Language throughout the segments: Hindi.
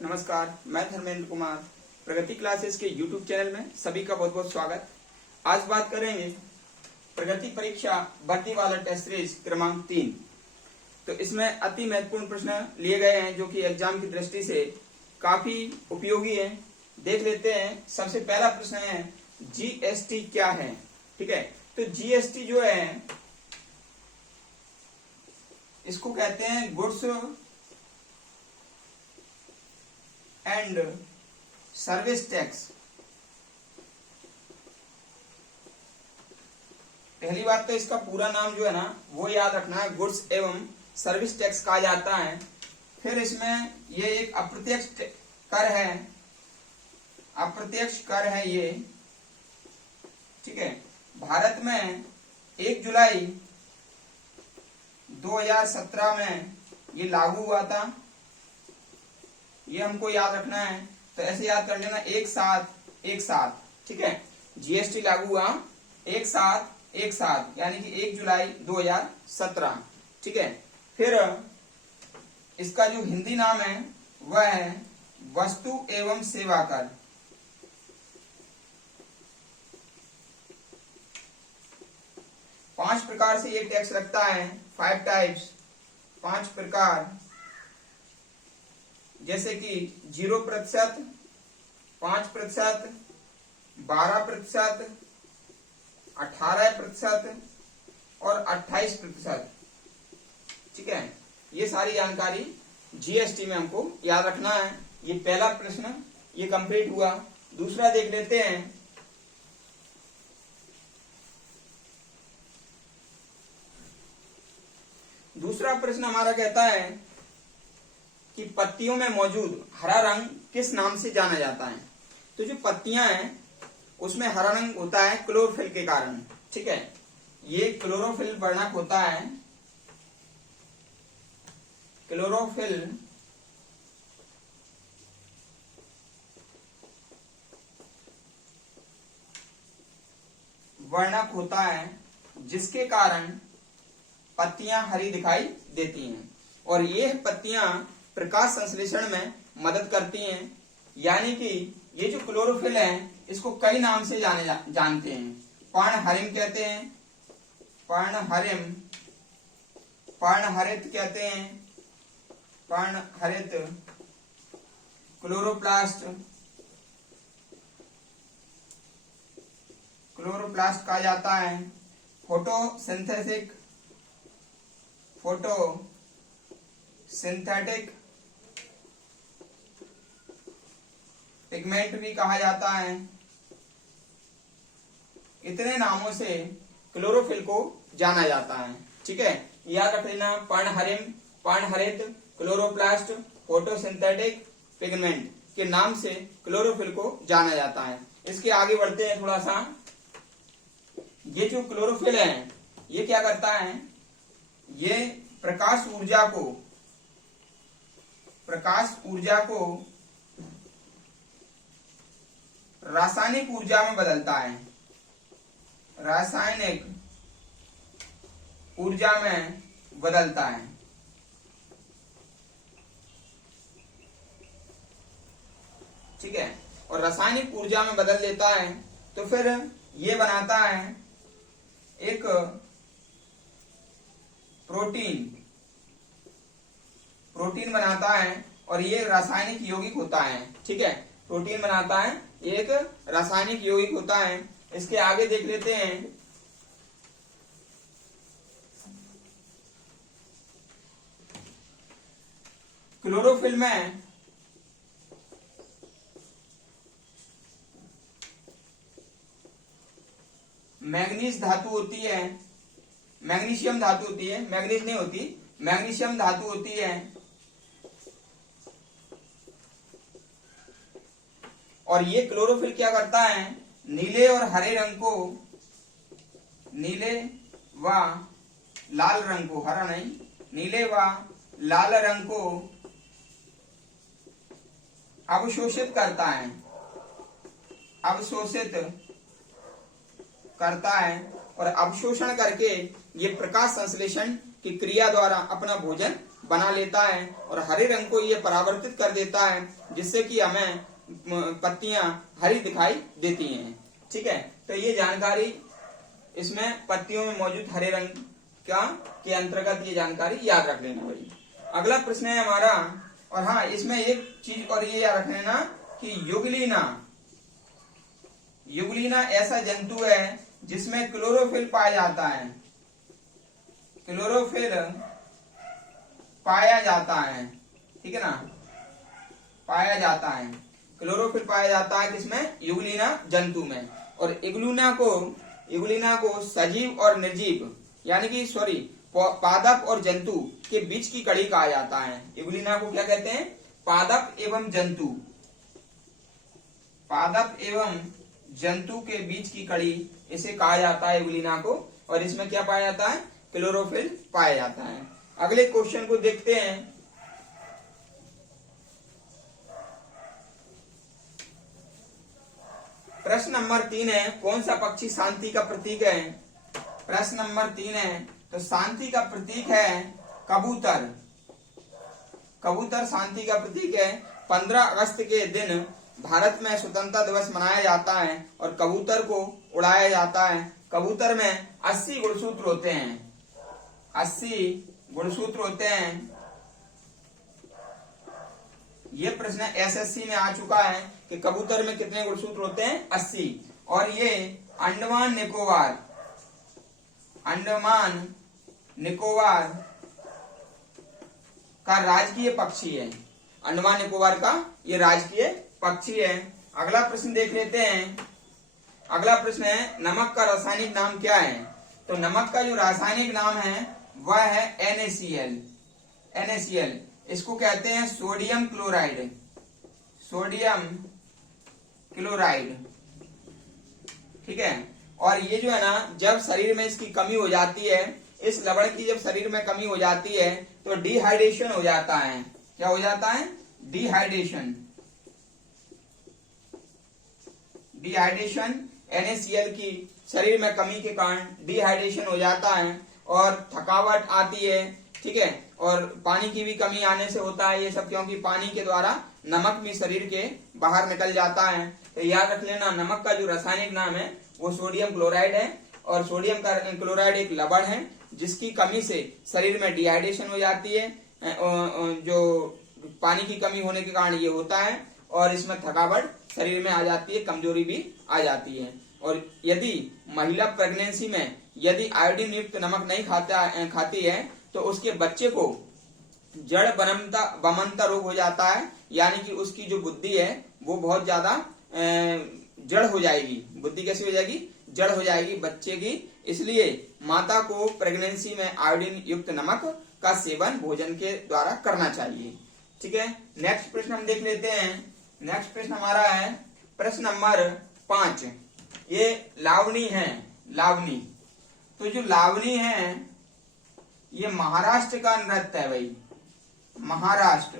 नमस्कार, मैं धर्मेंद्र कुमार। प्रगति क्लासेस के YouTube चैनल में सभी का बहुत बहुत स्वागत। आज बात करेंगे प्रगति परीक्षा वर्दी वाला टेस्ट सीरीज क्रमांक 3। तो इसमें अति महत्वपूर्ण प्रश्न लिए गए हैं जो कि एग्जाम की दृष्टि से काफी उपयोगी है। देख लेते हैं। सबसे पहला प्रश्न है जीएसटी क्या है। ठीक है, तो जीएसटी जो है इसको कहते हैं गुड्स एंड सर्विस टैक्स। पहली बात तो इसका पूरा नाम जो है ना वो याद रखना है, गुड्स एवं सर्विस टैक्स कहा जाता है। फिर इसमें ये एक अप्रत्यक्ष कर है, अप्रत्यक्ष कर है ये। ठीक है, भारत में 1 जुलाई 2017 में ये लागू हुआ था। ये हमको याद रखना है, तो ऐसे याद कर लेना एक साथ। ठीक है, जीएसटी लागू हुआ एक साथ यानी कि 1 जुलाई 2017। ठीक है, फिर इसका जो हिंदी नाम है वह है वस्तु एवं सेवा कर। पांच प्रकार से ये टैक्स लगता है, 5 टाइप्स, 5 प्रकार, जैसे कि 0%, 5%, 12%, 18% और 28%। ठीक है, ये सारी जानकारी जीएसटी में हमको याद रखना है। ये पहला प्रश्न ये कंप्लीट हुआ। दूसरा देख लेते हैं। दूसरा प्रश्न हमारा कहता है कि पत्तियों में मौजूद हरा रंग किस नाम से जाना जाता है। तो जो पत्तियां हैं उसमें हरा रंग होता है क्लोरोफिल के कारण। ठीक है, ये क्लोरोफिल वर्णक होता है, क्लोरोफिल वर्णक होता है जिसके कारण पत्तियां हरी दिखाई देती हैं। और ये पत्तियां प्रकाश संश्लेषण में मदद करती हैं। यानी कि ये जो क्लोरोफिल है इसको कई नाम से जानते हैं। पर्णहरित कहते हैं, पर्णहरिम, पर्णहरित कहते हैं, पर्णहरित, क्लोरोप्लास्ट, क्लोरोप्लास्ट कहा जाता है, फोटोसिंथेटिक, फोटोसिंथेटिक पिगमेंट भी कहा जाता है। इतने नामों से क्लोरोफिल को जाना जाता है। ठीक है, याद रख लेना, पर्णहरिम, पर्णहरित, क्लोरोप्लास्ट, फोटोसिंथेटिक पिगमेंट के नाम से क्लोरोफिल को जाना जाता है। इसके आगे बढ़ते हैं थोड़ा सा। ये जो क्लोरोफिल है ये क्या करता है, ये प्रकाश ऊर्जा को रासायनिक ऊर्जा में बदलता है, रासायनिक ऊर्जा में बदलता है। ठीक है, और रासायनिक ऊर्जा में बदल देता है तो फिर ये बनाता है एक प्रोटीन बनाता है और ये रासायनिक यौगिक होता है। ठीक है, प्रोटीन बनाता है, एक रासायनिक यौगिक होता है। इसके आगे देख लेते हैं। क्लोरोफिल में मैग्नीज धातु होती है, मैग्नीशियम धातु होती है, मैग्नीज नहीं होती, मैग्नीशियम धातु होती है। और ये क्लोरोफिल क्या करता है, नीले और हरे रंग को, नीले व लाल रंग को, हरा नहीं, नीले व लाल रंग को अवशोषित करता है, अवशोषित करता है। और अवशोषण करके ये प्रकाश संश्लेषण की क्रिया द्वारा अपना भोजन बना लेता है और हरे रंग को ये परावर्तित कर देता है, जिससे कि हमें पत्तियां हरी दिखाई देती हैं। ठीक है, तो ये जानकारी इसमें पत्तियों में मौजूद हरे रंग का के अंतर्गत ये जानकारी याद रख लेना भाई। अगला प्रश्न है हमारा, और हाँ इसमें एक चीज और ये याद रख लेना कि युगलीना ऐसा जंतु है जिसमें क्लोरोफिल पाया जाता है। क्लोरोफिल पाया जाता है, ठीक है ना, पाया जाता है। क्लोरोफिल पाया जाता है किसमें? युगलीना जंतु में। और इगुलिना को सजीव और निर्जीव यानी कि पादप और जंतु के बीच की कड़ी कहा जाता है। इगुलिना को क्या कहते हैं? पादप एवं जंतु, पादप एवं जंतु के बीच की कड़ी इसे कहा जाता है इगुलिना को। और इसमें क्या पाया जाता है? क्लोरोफिल पाया जाता है। अगले क्वेश्चन को देखते हैं। प्रश्न नंबर 3 है, कौन सा पक्षी शांति का प्रतीक है? प्रश्न नंबर 3 है, तो शांति का प्रतीक है कबूतर। कबूतर शांति का प्रतीक है। 15 अगस्त के दिन भारत में स्वतंत्रता दिवस मनाया जाता है और कबूतर को उड़ाया जाता है। कबूतर में 80 गुणसूत्र होते हैं, 80 गुणसूत्र होते हैं। ये प्रश्न एसएससी में आ चुका है कि कबूतर में कितने गुणसूत्र होते हैं? 80। और ये अंडमान निकोबार का राजकीय पक्षी है। अंडमान निकोबार का ये राजकीय पक्षी है। अगला प्रश्न देख लेते हैं। अगला प्रश्न है, नमक का रासायनिक नाम क्या है? तो नमक का जो रासायनिक नाम है वह है NaCl। NaCl इसको कहते हैं सोडियम क्लोराइड। सोडियम क्लोराइड, ठीक है। और ये जो है ना, जब शरीर में इसकी कमी हो जाती है, इस लवण की जब शरीर में कमी हो जाती है तो डिहाइड्रेशन हो जाता है। क्या हो जाता है? डिहाइड्रेशन। डिहाइड्रेशन NaCl की शरीर में कमी के कारण डिहाइड्रेशन हो जाता है और थकावट आती है, ठीक है। और पानी की भी कमी आने से होता है ये सब, क्योंकि पानी के द्वारा नमक भी शरीर के बाहर निकल जाता है। तो याद रख लेना, नमक का जो रासायनिक नाम है वो सोडियम क्लोराइड है। और सोडियम का क्लोराइड एक लवण है जिसकी कमी से शरीर में डिहाइड्रेशन हो जाती है, जो पानी की कमी होने के कारण ये होता है। और इसमें थकावट शरीर में आ जाती है, कमजोरी भी आ जाती है। और यदि महिला प्रेगनेंसी में यदि आयोडीन युक्त नमक नहीं खाती है तो उसके बच्चे को जड़ बमनता रोग हो जाता है, यानी कि उसकी जो बुद्धि है वो बहुत ज्यादा जड़ हो जाएगी। बुद्धि कैसी हो जाएगी? जड़ हो जाएगी बच्चे की। इसलिए माता को प्रेगनेंसी में आयोडीन युक्त नमक का सेवन भोजन के द्वारा करना चाहिए, ठीक है। नेक्स्ट प्रश्न हम देख लेते हैं। नेक्स्ट प्रश्न हमारा है प्रश्न नंबर 5। ये लावनी है, लावनी। तो जो लावनी है ये महाराष्ट्र का नृत्य है भाई, महाराष्ट्र।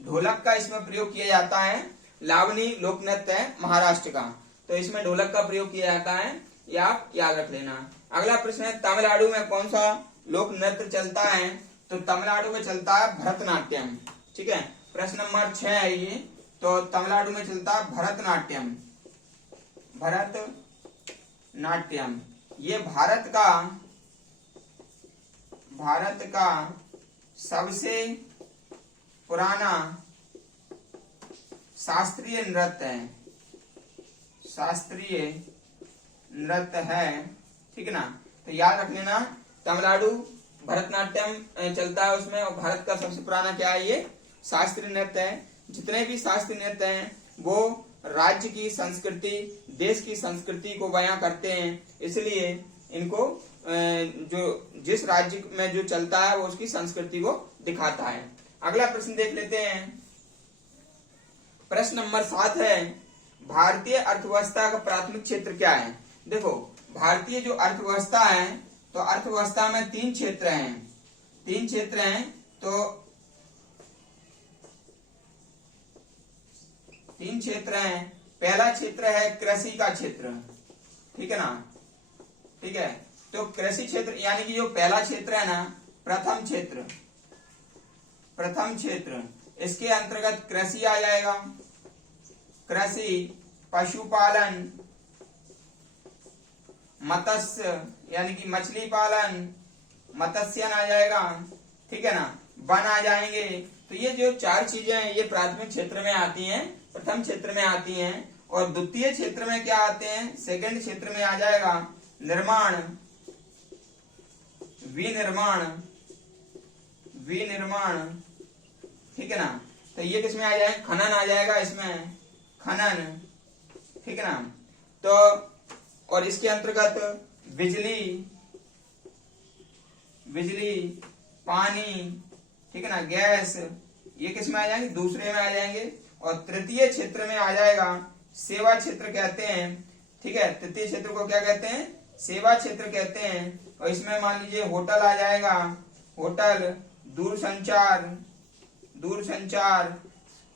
ढोलक का इसमें प्रयोग किया जाता है। लावनी लोक नृत्य है महाराष्ट्र का, तो इसमें ढोलक का प्रयोग किया जाता है, ये आप याद रख लेना। अगला प्रश्न है, तमिलनाडु में कौन सा लोक नृत्य चलता है? तो तमिलनाडु में चलता है भरतनाट्यम, ठीक है। प्रश्न नंबर 6 है ये। तो तमिलनाडु में चलता है भरतनाट्यम। भरतनाट्यम ये भारत का सबसे पुराना शास्त्रीय नृत्य है, शास्त्रीय नृत्य है, ठीक है ना। तो याद रख लेना, तमिलनाडु भरतनाट्यम चलता है उसमें। और भारत का सबसे पुराना क्या है? ये शास्त्रीय नृत्य है। जितने भी शास्त्रीय नृत्य हैं वो राज्य की संस्कृति, देश की संस्कृति को बयां करते हैं, इसलिए इनको जो जिस राज्य में जो चलता है वो उसकी संस्कृति को दिखाता है। अगला प्रश्न देख लेते हैं। प्रश्न नंबर 7 है, भारतीय अर्थव्यवस्था का प्राथमिक क्षेत्र क्या है? देखो, भारतीय जो अर्थव्यवस्था है, तो अर्थव्यवस्था में 3 क्षेत्र हैं। 3 क्षेत्र हैं, तो 3 क्षेत्र हैं। पहला क्षेत्र है कृषि का क्षेत्र, ठीक है ना, ठीक है। तो कृषि क्षेत्र यानी कि जो पहला क्षेत्र है ना प्रथम क्षेत्र इसके अंतर्गत कृषि आ जाएगा, कृषि, पशुपालन, मत्स्य यानी कि मछली पालन, मत्स्यन आ जाएगा, ठीक है ना, वन आ जाएंगे। तो ये जो चार चीजें हैं ये प्राथमिक क्षेत्र में आती हैं, प्रथम क्षेत्र में आती हैं। और द्वितीय क्षेत्र में क्या आते हैं, सेकंड क्षेत्र में आ जाएगा निर्माण, विनिर्माण, ठीक है ना। तो ये किसमें आ जाएगा, खनन आ जाएगा इसमें, खनन, ठीक है ना। तो और इसके अंतर्गत बिजली, पानी, ठीक है ना, गैस, ये किसमें आ जाएंगे, दूसरे में आ जाएंगे। और तृतीय क्षेत्र में आ जाएगा सेवा क्षेत्र कहते हैं, ठीक है। तृतीय क्षेत्र को क्या कहते हैं, सेवा क्षेत्र कहते हैं। और इसमें मान लीजिए होटल आ जाएगा, होटल, दूरसंचार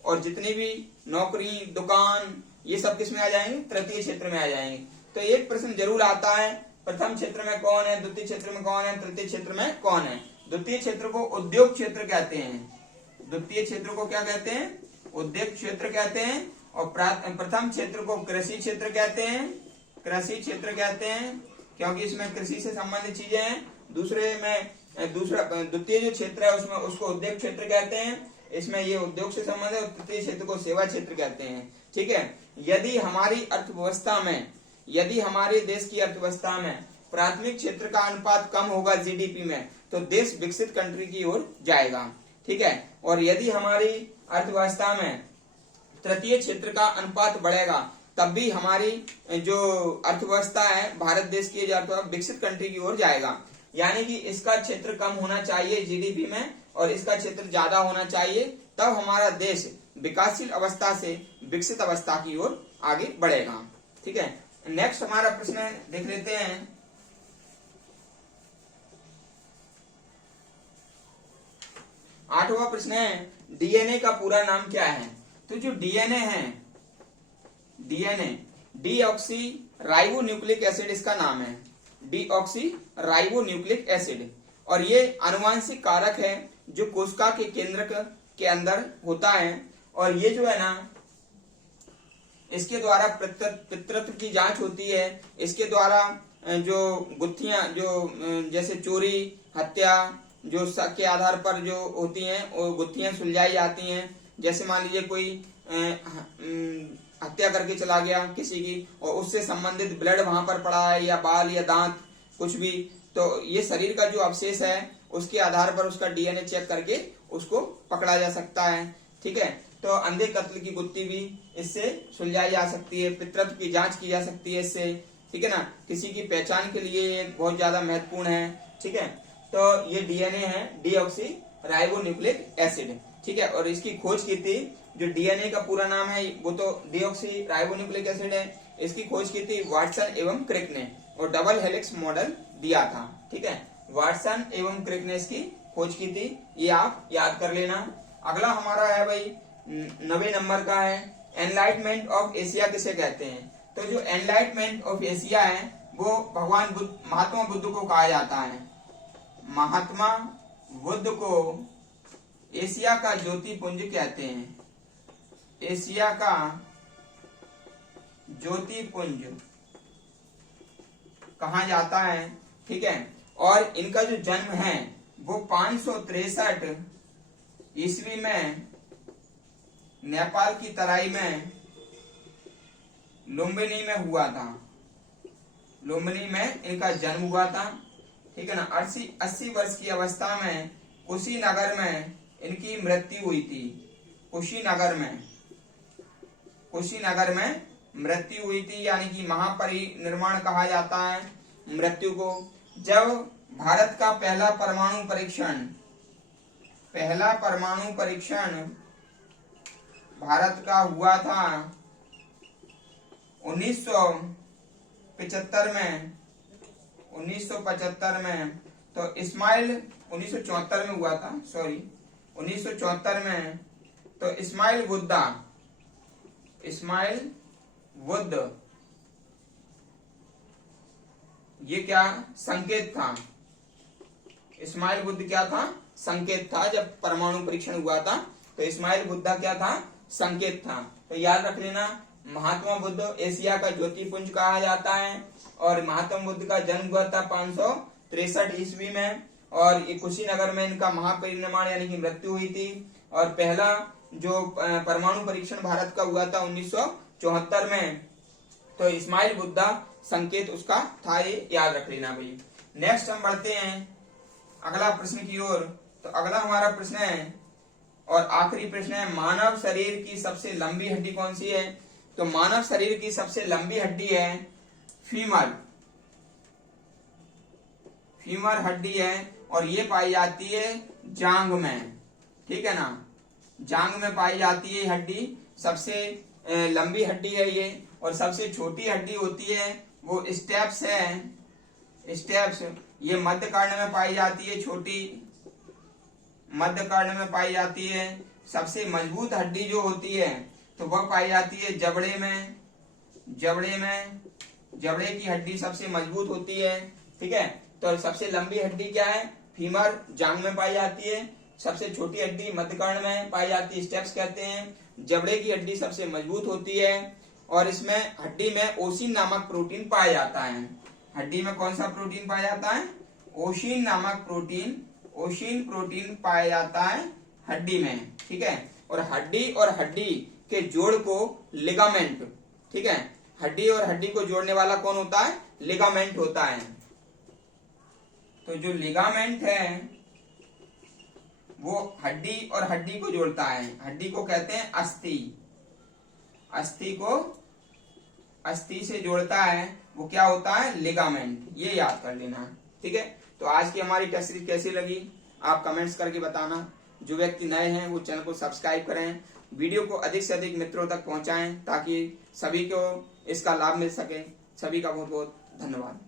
और जितनी भी नौकरी, दुकान, ये सब किसमें आ जाएंगे, तृतीय क्षेत्र में आ जाएंगे। तो एक प्रश्न जरूर आता है, प्रथम क्षेत्र में कौन है, द्वितीय क्षेत्र में कौन है, तृतीय क्षेत्र में कौन है। द्वितीय क्षेत्र को उद्योग क्षेत्र कहते हैं, द्वितीय क्षेत्र को क्या कहते हैं, उद्योग क्षेत्र कहते हैं। और प्रथम क्षेत्र को कृषि क्षेत्र कहते हैं, क्योंकि इसमें कृषि से संबंधित चीजें हैं। द्वितीय जो क्षेत्र है उसमें उसको उद्योग क्षेत्र कहते हैं, इसमें ये उद्योग से संबंधित है। और तृतीय क्षेत्र को सेवा क्षेत्र कहते हैं, ठीक है। यदि हमारे देश की अर्थव्यवस्था में प्राथमिक क्षेत्र का अनुपात कम होगा जीडीपी में, तो देश विकसित कंट्री की ओर जाएगा, ठीक है। और यदि हमारी अर्थव्यवस्था में तृतीय क्षेत्र का अनुपात बढ़ेगा, तब भी हमारी जो अर्थव्यवस्था है, भारत देश की जो अर्थव्यवस्था विकसित कंट्री की ओर जाएगा। यानी कि इसका क्षेत्र कम होना चाहिए जीडीपी में और इसका क्षेत्र ज्यादा होना चाहिए, तब हमारा देश विकासशील अवस्था से विकसित अवस्था की ओर आगे बढ़ेगा, ठीक है। नेक्स्ट हमारा प्रश्न देख लेते हैं। 8वां प्रश्न है, डीएनए का पूरा नाम क्या है। तो जो डीएनए है, डीएनए डीऑक्सी राइबोन्यूक्लिक एसिड इसका नाम है, डीऑक्सी राइबोन्यूक्लिक एसिड। और ये आनुवांशिक कारक है जो कोशिका के केंद्रक के अंदर होता है। और ये जो है ना, इसके द्वारा पितृत्व की जांच होती है, इसके द्वारा जो गुत्थियां, जो जैसे चोरी, हत्या, जो शक के आधार पर जो होती हैं वो गुत्थियां सुलझाई जाती हैं। जैसे मान लीजिए कोई हत्या करके चला गया किसी की और उससे संबंधित ब्लड वहां पर पड़ा है, या बाल या दांत कुछ भी, तो ये शरीर का जो अवशेष है उसके आधार पर उसका डीएनए चेक करके उसको पकड़ा जा सकता है, ठीक है। तो अंधे कत्ल की गुत्थी भी इससे सुलझाई जा सकती है, पितृत्व की जांच की जा सकती है इससे, ठीक है ना। किसी की पहचान के लिए बहुत ज्यादा महत्वपूर्ण है, ठीक है। तो ये डीएनए है, डीऑक्सी राइबोन्यूक्लिक एसिड, ठीक है। और इसकी खोज की थी, जो डीएनए का पूरा नाम है वो तो डीऑक्सी राइबोन्यूक्लिक एसिड है, इसकी खोज की थी वाटसन एवं क्रिक ने, और डबल हेलिक्स मॉडल दिया था, ठीक है। वाटसन एवं क्रिक ने इसकी खोज की थी, ये आप याद कर लेना। अगला हमारा है भाई 90 नंबर का है, एनलाइटमेंट ऑफ एशिया किसे कहते हैं। तो जो एनलाइटमेंट ऑफ एशिया है वो भगवान बुद्ध, महात्मा बुद्ध को कहा जाता है। महात्मा बुद्ध को एशिया का ज्योतिपुंज कहते हैं, एशिया का ज्योतिपुंज कहा जाता है, ठीक है। और इनका जो जन्म है वो 563 ईस्वी में नेपाल की तराई में लुम्बिनी में हुआ था, लुम्बिनी में इनका जन्म हुआ था, ठीक है ना। 80 वर्ष की अवस्था में कुशीनगर में इनकी मृत्यु हुई थी, कुशीनगर में मृत्यु हुई थी, यानी कि महापरिनिर्वाण कहा जाता है मृत्यु को। जब भारत का पहला परमाणु परीक्षण भारत का हुआ था 1975 में, तो इस्माइल 1974 में हुआ था, 1974 में, तो इस्माइल बुद्ध ये क्या संकेत था, इस्माइल बुद्ध क्या था? संकेत था। जब परमाणु परीक्षण हुआ था तो इस्माइल बुद्ध क्या था? संकेत था। तो याद रख लेना, महात्मा बुद्ध एशिया का ज्योतिपुंज कहा जाता है और महात्मा बुद्ध का जन्म हुआ था 563 ईस्वी में और कुशीनगर में इनका महापरिनिर्वाण यानी कि मृत्यु हुई थी। और पहला जो परमाणु परीक्षण भारत का हुआ था 1974 में। तो इस्माइल बुद्धा संकेत उसका था, ये याद रख लेना भाई। नेक्स्ट हम बढ़ते हैं अगला प्रश्न की ओर। तो अगला हमारा प्रश्न है और आखिरी प्रश्न है, मानव शरीर की सबसे लंबी हड्डी कौन सी है? तो मानव शरीर की सबसे लंबी हड्डी है फीमर। फीमर हड्डी है और ये पाई जाती है जांघ में, ठीक है ना। जांघ में पाई जाती है हड्डी, सबसे लंबी हड्डी है ये। और सबसे छोटी हड्डी होती है वो स्टेप्स है। स्टेप्स ये मध्य कर्ण में पाई जाती है, छोटी मध्य कर्ण में पाई जाती है। सबसे मजबूत हड्डी जो होती है तो वह पाई जाती है जबड़े में। जबड़े की हड्डी सबसे मजबूत होती है, ठीक है। तो सबसे लंबी हड्डी क्या है? फीमर, जांघ में पाई जाती है। सबसे छोटी हड्डी मध्य कर्ण में पाई जाती है, स्टेप्स कहते हैं। जबड़े की हड्डी सबसे मजबूत होती है और इसमें हड्डी में ओसिन नामक प्रोटीन पाया जाता है। हड्डी में कौन सा प्रोटीन पाया जाता है? ओसिन नामक प्रोटीन, ओसिन प्रोटीन पाया जाता है हड्डी में, ठीक है। और हड्डी के जोड़ को लिगामेंट, ठीक है। हड्डी और हड्डी को जोड़ने वाला कौन होता है? लिगामेंट होता है। तो जो लिगामेंट है वो हड्डी और हड्डी को जोड़ता है। हड्डी को कहते हैं अस्थि। अस्थि को अस्थि से जोड़ता है वो क्या होता है? लिगामेंट। ये याद कर लेना, ठीक है। तो आज की हमारी टेस्ट सीरीज कैसी लगी आप कमेंट्स करके बताना। जो व्यक्ति नए हैं वो चैनल को सब्सक्राइब करें, वीडियो को अधिक से अधिक मित्रों तक पहुंचाएं ताकि सभी को इसका लाभ मिल सके। सभी का बहुत बहुत धन्यवाद।